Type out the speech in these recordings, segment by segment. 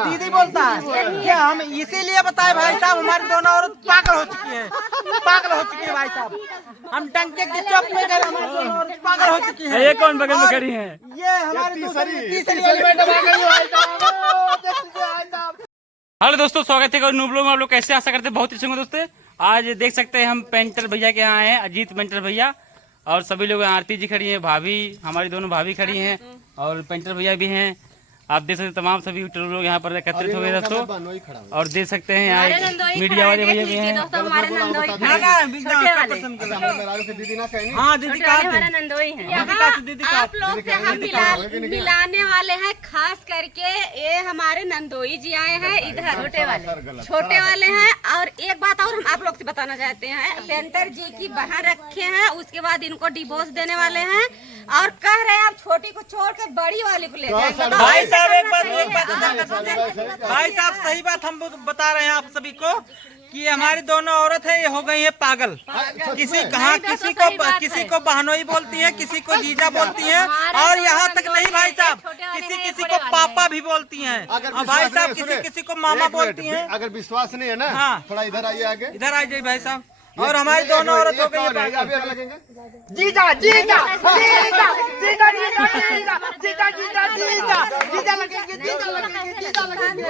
दीदी बोलता है कि हम इसीलिए बताए भाई साहब, हमारी दोनों औरत पागल हो चुकी है, पागल हो चुकी है भाई साहब। हम टंके की चौक में गए, हमारी दोनों औरत पागल हो चुकी है। ये कौन बगल में खड़ी है? ये हमारी तीसरी एलिमेंट आ गई भाई साहब। हेलो दोस्तों, स्वागत है न्यू ब्लॉग में। आप लोग कैसे, आशा करते हैं बहुत अच्छे होंगे दोस्तों। आज देख सकते हैं हम पेंटर भैया के यहाँ आए हैं, अजीत पेंटर भैया, और सभी लोग। आरती जी खड़ी हैं, भाभी, हमारी दोनों भाभी खड़ी हैं, और पेंटर भैया भी हैं। आप देख सकते हैं तमाम सभी लोग यहाँ पर एकत्रित हो गए दोस्तों, और देख सकते हैं यहाँ मीडिया वाले भैया भी हैं। आप लोग से हम मिलाने वाले हैं, खास करके ये हमारे नंदोई जी आए हैं इधर, छोटे वाले हैं। और एक बात और हम आप लोग से बताना चाहते हैं, पेंटर जी की बहन रखे हैं, उसके बाद इनको डिवोर्स देने वाले हैं, और कह रहे हैं आप छोटी को छोड़ कर बड़ी वाली को ले जाएंगे। भाई साहब एक बात भाई साहब, सही बात हम बता रहे हैं आप सभी को कि हमारी दोनों औरत है, ये हो गई है पागल। किसी को बहनोई बोलती है, किसी को जीजा बोलती है, और यहाँ तक नहीं भाई साहब, किसी को पापा भी बोलती हैं, और भाई साहब किसी को मामा बोलती हैं। अगर विश्वास नहीं है ना, हाँ, थोड़ा इधर आइए, आगे इधर आ जाइए भाई साहब। और हमारी दोनों औरत हो गई है लगेंगे। जीजा जीजा जीजा जीजा जीजा जीजा जीजा जीजा जीजा जीजा लगेंगे, जीजा लगेंगे, जीजा लगेंगे,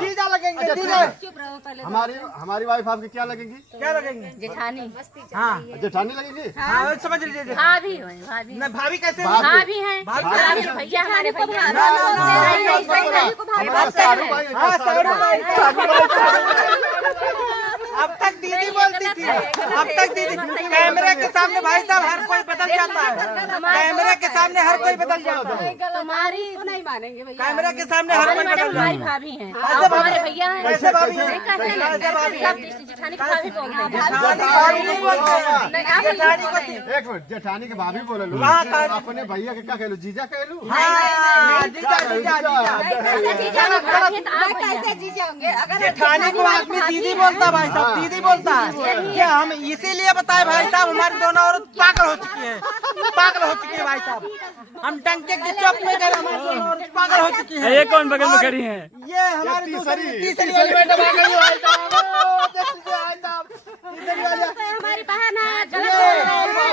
जीजा लगेंगे, जीजा। हमारी वाइफ आपकी क्या लगेंगी? क्या लगेंगे? जेठानी। हाँ, जेठानी लगेंगी। हाँ, समझ लीजिए। भाभी नहीं, भाभी कैसे? भाभी हैं, भैया हमारे अब तक दीदी बोलती थी, अब तक दीदी। कैमरे के सामने भाई साहब हर कोई बदल जाता है, कैमरे के सामने हर कोई बदल जाता है, तुम्हारी नहीं मानेंगे भैया, कैमरे के सामने हर कोई बदल जाता है। भाभी हैं, हमारे भैया हैं, कैसे भाभी हैं? जेठानी की भाभी बोलते हैं। एक मिनट, जेठानी के भाभी बोले लो, अपने भैया के क्या कहलू? जीजा कहलू? जेठानी को आदमी दीदी बोलता भाई साहब, दीदी बोलता है कि हम इसीलिए बताए भाई साहब, हमारी दोनों औरत पागल हो चुकी है, पागल हो चुकी है भाई साहब। हम टंके की चौक में गए, हमारी दोनों औरत पागल हो चुकी है। ये कौन बगल में खड़ी है? ये हमारी तीसरी एलिमेंट आ गई भाई साहब। हमारी बहन है,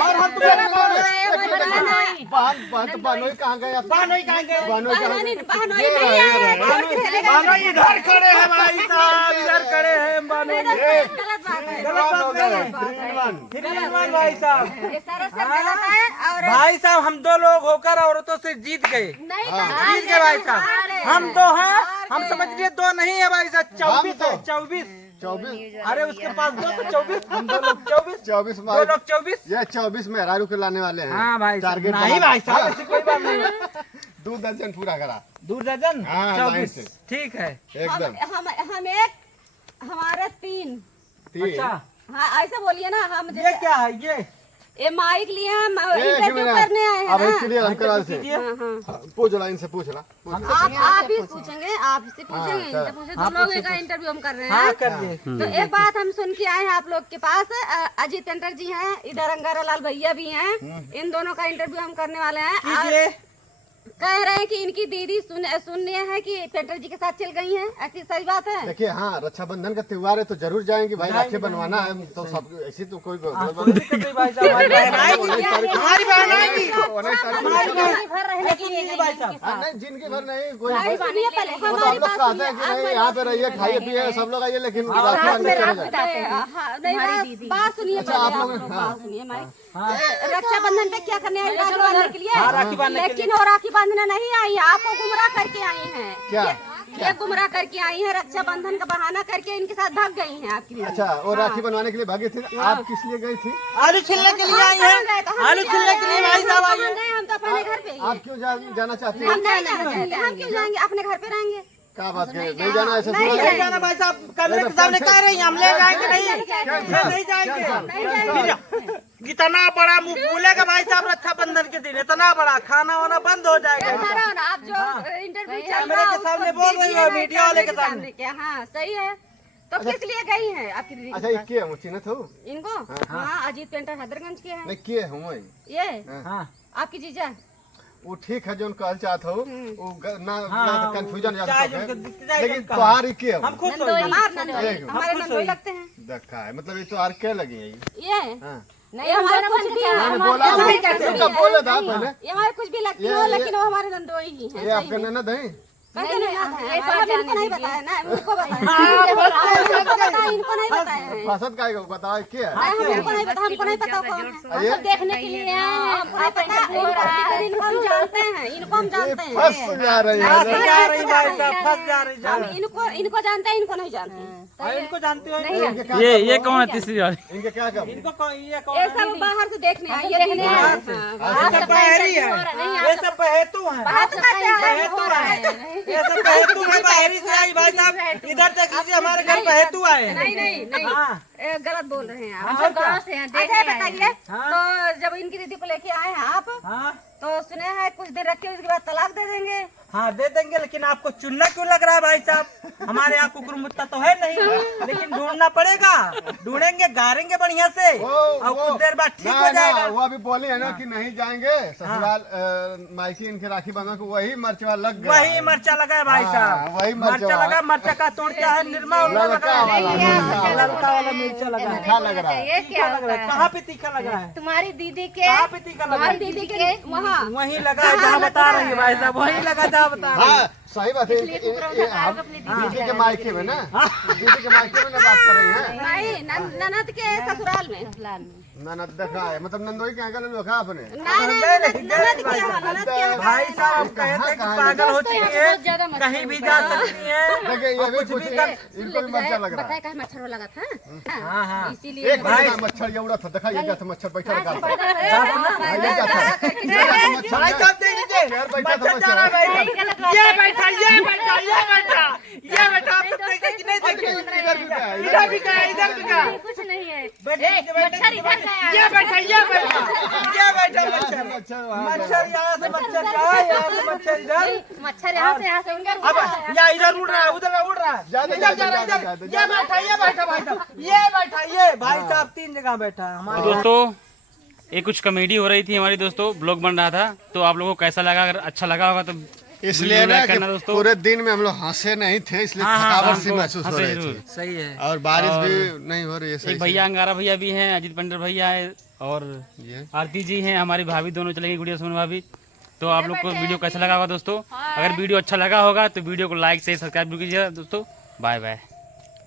और हम बहनोई कहाँ गए? बहनोई कहाँ गए? बहनोई इधर खड़े हैं भाई साहब, इधर खड़े हैं बहनोई। गलत बात है, भाई साहब, ये सरासर गलत है। और भाई साहब हम दो लोग होकर औरतों से जीत गए, जीत गए भाई साहब। हम दो हैं, हम समझ लिए दो नहीं है भाई साहब, 24 है, 24। अरे उसके पास दो तो 24, हम दो लोग 24, 24 दो लोग 24। ये 24 में हरारू के लाने वाले हैं। हाँ भाई साहब, टारगेट नहीं भाई साहब ऐसी कोई बात नहीं है। 2 दर्जन पूरा करा। 2 दर्जन? हाँ, 24 ठीक है एकदम। हम एक, हमारे 3। अच्छा, हाँ ऐसा बोलिए ना। हम ये क्या है? ये माइक लिए हम इंटरव्यू करने आए हैं अब ना। इसके लिए हम करा से पूछ ला, इनसे पूछ ला। आप ही पूछेंगे, आपसे पूछेंगे, इनसे पूछे, दोनों का इंटरव्यू हम कर रहे हैं। तो एक बात हम सुन के आए हैं आप लोग के पास, अजीत पेंटर जी हैं, इधर अंगारा लाल भैया भी हैं, इन दोनों का इंटरव्यू हम करने वाले हैं। कह रहे हैं कि इनकी दीदी सुनने हैं कि पेंटर जी के साथ चल गई हैं, ऐसी सही बात है? देखिए, हाँ, रक्षाबंधन का त्योहार है तो जरूर जाएंगे भाई, राखी बनवाना है तो सब। ऐसी तो कोई हमारी बहन आएगी, नहीं, जिनकी भर नहीं कोई। हम लोग कहते हैं कि नहीं, यहाँ पे रहिए, खाइए पिए, सब लोग आइए, लेकिन राखी बांधने चले जाए। बात सुनिए, आप लोग रक्षाबंधन पे क्या करने आई? राखी बांधने के लिए, लेकिन वो राखी बांधने नहीं आई, आपको गुमराह करके आई हैं। क्या? ये गुमराह करके आई हैं, रक्षाबंधन का बहाना करके इनके साथ भाग गई हैं आपकी। अच्छा, और राखी बनवाने के लिए भागी थी? आप किस लिए गई थी? आलू छिलने के लिए आई हैं, आलू छिलने के लिए भाई साहब आई हैं। हम तो अपने घर पे ही। आप क्यों जाना चाहती हैं? हम नहीं जाएंगे, हम क्यों जाएंगे, अपने घर पे रहेंगे। क्या बात है, नहीं जाना? ऐसा नहीं जाना भाई साहब, कैमरे के सामने कह रही हैं हम ले जाएंगे, नहीं जाएंगे। इतना बड़ा मुंह फूलेगा भाई साहब रक्षाबंधन के दिन, इतना बड़ा खाना वाना बंद हो जाएगा। आप जो इंटरव्यू कैमरे के सामने बोल रही हो, मीडिया वाले के सामने। हाँ सही है। तो किस लिए गई है आपकी दीदी? अच्छा, ये हम चिन्हत हो इनको? हाँ, अजीत पेंटर हैदरगंज के हैं। नहीं, किए हम ये हाँ, आपकी जीजा वो ठीक है जो कहल चाहत हो वो ना कंफ्यूजन जा चाहे सकता जो- है लेकिन तोहार के हम खुश हो हमारे नंदोई लगते हैं देखा है मतलब ये तोहार के लगी है ये हाँ नहीं हमारे कुछ भी मैंने बोला उनका बोला था पहले ये हमारे कुछ भी लगती हो लेकिन वो हमारे नंदोई ही है ये आपके ननद है कैसे नहीं आता है इनको नहीं बताया ना इनको बताया इनको नहीं बताया है फसद का बताओ क्या है हमको नहीं पता हमको नहीं पता कौन है ये देखने के लिए हमको नहीं पता इनको हम जानते हैं इनको हम जानते हैं फंस जा रही है फंस जा रही भाई साहब, फंस जा रही हम इनको जानते हैं इनको नहीं जानते हैं इनको जानते हो ये कौन है तीसरी वाली? इनके क्या काम इनको कौन ये ये कौन सब बाहर से देखने आए ये देखने आए ये सब बहरी है, ये सब बहेतु है, बहेतु है, ये सब बहेतु है, बहरी से आई भाई साहब। इधर देख लीजिए हमारे घर बहेतु आए हैं। नहीं नहीं नहीं हाँ गलत बोल रहे हैं आप हाँ, गाँव से हैं अच्छा बताइए हाँ। तो जब इनकी दीदी को लेके आए हैं आप हाँ तो सुने हैं कुछ दिन रखे उसके बाद तलाक दे देंगे हाँ दे देंगे, लेकिन आपको चुनना क्यों लग रहा है भाई साहब? हमारे यहाँ कुकुर मुत्ता तो है नहीं, लेकिन ढूंढना पड़ेगा, ढूंढेंगे, गारेंगे बढ़िया से और कुछ देर बाद ठीक हो जाएगा। वो अभी बोली है ना कि नहीं जाएंगे ससुराल मायकी इनके राखी बंधन को वही मरचवा लग गया वही मर्चा लगा है भाई साहब, वही मर्चा लगा। मर्चा का तोड़ क्या है? निरमा उरमा लगा है, ललका वाला मिर्चा लगा है। तीखा लग रहा है ये क्या लग रहा है? कहाँ पे तीखा लगा है? तुम्हारी दीदी के कहाँ पे तीखा लगा है? दीदी के वहाँ वही लगा है जहाँ बता रही है भाई साहब, वही लगा जहाँ बता रही है। हाँ सही बात है हम दीदी के मायके में ना दीदी के मायके में ना बात कर रही हैं नहीं ननद के ससुराल में ननद देखा है मतलब नंदोई क्या कर देखा आपने ननद के भाई साहब कहते हैं कि पागल हो चुकी है, कहीं भी जा सकती है। देखिए ये भी कुछ इनको भी मच्छर लग रहा है बताया मच्छर लगा था हाँ हाँ इसीलिए एक मिनट मच्छर ये उड़ा था देखा ये क्या था मच्छर बैठा लगा मच्छर भाई साहब देख लीजिए, मच्छर जा रहा है भाई साहब। ये बैठा ये बैठा ये बैठा ये बैठा, आप सब देखे कि नहीं देखे? इधर भी क्या है इधर भी गया, इधर भी गया, कुछ नहीं है मच्छर इधर गया ये बैठा ये बैठा ये बैठा मच्छर, मच्छर यहाँ से मच्छर यहाँ से मच्छर इधर, मच्छर यहाँ से उधर अब यहाँ इधर उड़ रहा है, उधर उड़ रहा है, ज्यादा इधर जा रहा है, इधर ये बैठा भाई साहब, ये बैठा ये भाई साहब 3 जगह बैठा है हमारे। दोस्तों ये कुछ कॉमेडी हो रही थी हमारी दोस्तों, ब्लॉग बन रहा था, तो आप लोगों को कैसा लगा? अगर अच्छा लगा होगा तो इसलिए वीडियो ना लाइक कि करना दोस्तों। पूरे दिन में हम लोग हंसे नहीं थे इसलिए हाँ, हाँ, थकावट सी हमको महसूस हो हंसे रही जरूर। थी सही है। और बारिश भी नहीं हो रही है सही एक भैया अंगारा भैया भी हैं, अजीत पंडित भैया है और ये आरती जी हैं, हमारी भाभी दोनों चलेंगी, गुड़िया सुमन भाभी। तो आप लोग को वीडियो कैसा लगा होगा दोस्तों? अगर वीडियो अच्छा लगा होगा तो वीडियो को लाइक से सब्सक्राइब कीजिएगा दोस्तों। Bye bye.